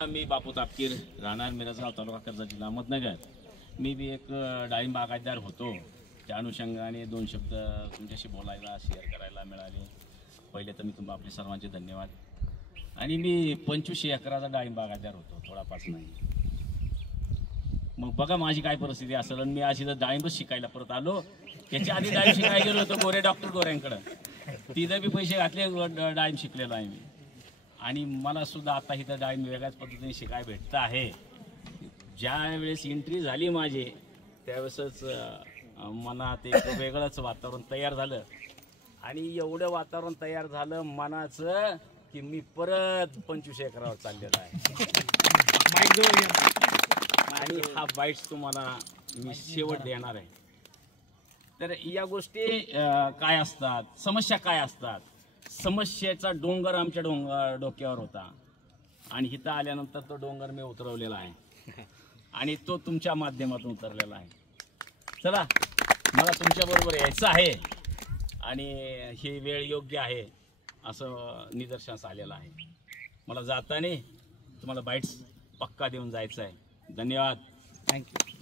मी बापू तापकीर, राहणार मिरजगाव, तालुका कर्जत, जिल्हा अहमदनगर. मी बी एक डाळिंब बागायतदार होतो. त्या अनुषंगाने दोन शब्द तुमच्याशी बोलायला, शेअर करायला मिळाले. पहिले तर मी आपले सर्वांचे धन्यवाद. आणि मी 25 एकराचा डाळिंब बागायतदार होतो, थोडापास नाही. मग बघा माझी काय परिस्थिती असेल. आणि मी अशी जर डाळिंबच शिकायला परत आलो. त्याच्या आधी डाळिंब शिकायला गेलो होतो गोरे डॉक्टर गोऱ्यांकडं. तिथं बी पैसे घातले, डाळिंब शिकलेलो आहे मी. आणि मला सुद्धा आता इथं डाळिंब वेगळ्याच पद्धतीने शिकायला भेटतं आहे. ज्या वेळेस एंट्री झाली माझी त्यावेळेसच मनात एक वेगळंच वातावरण तयार झालं. आणि एवढं वातावरण तयार झालं मनाचं की मी परत 25 एकरावर चाललेलो आहे. आणि हा बाईट्स तुम्हाला मी शेवट देणार आहे. तर या गोष्टी काय असतात, समस्या काय असतात. समस्येचा डोंगर आमच्या डोक्यावर होता. आणि इथं आल्यानंतर तो डोंगर मी उतरवलेला आहे. आणि तो तुमच्या माध्यमातून उतरलेला आहे. चला, मला तुमच्याबरोबर यायचं आहे. आणि ही वेळ योग्य आहे असं निदर्शनास आलेलं आहे. मला जाताना तुम्हाला बाईट्स पक्का देऊन जायचं आहे. धन्यवाद. थँक्यू.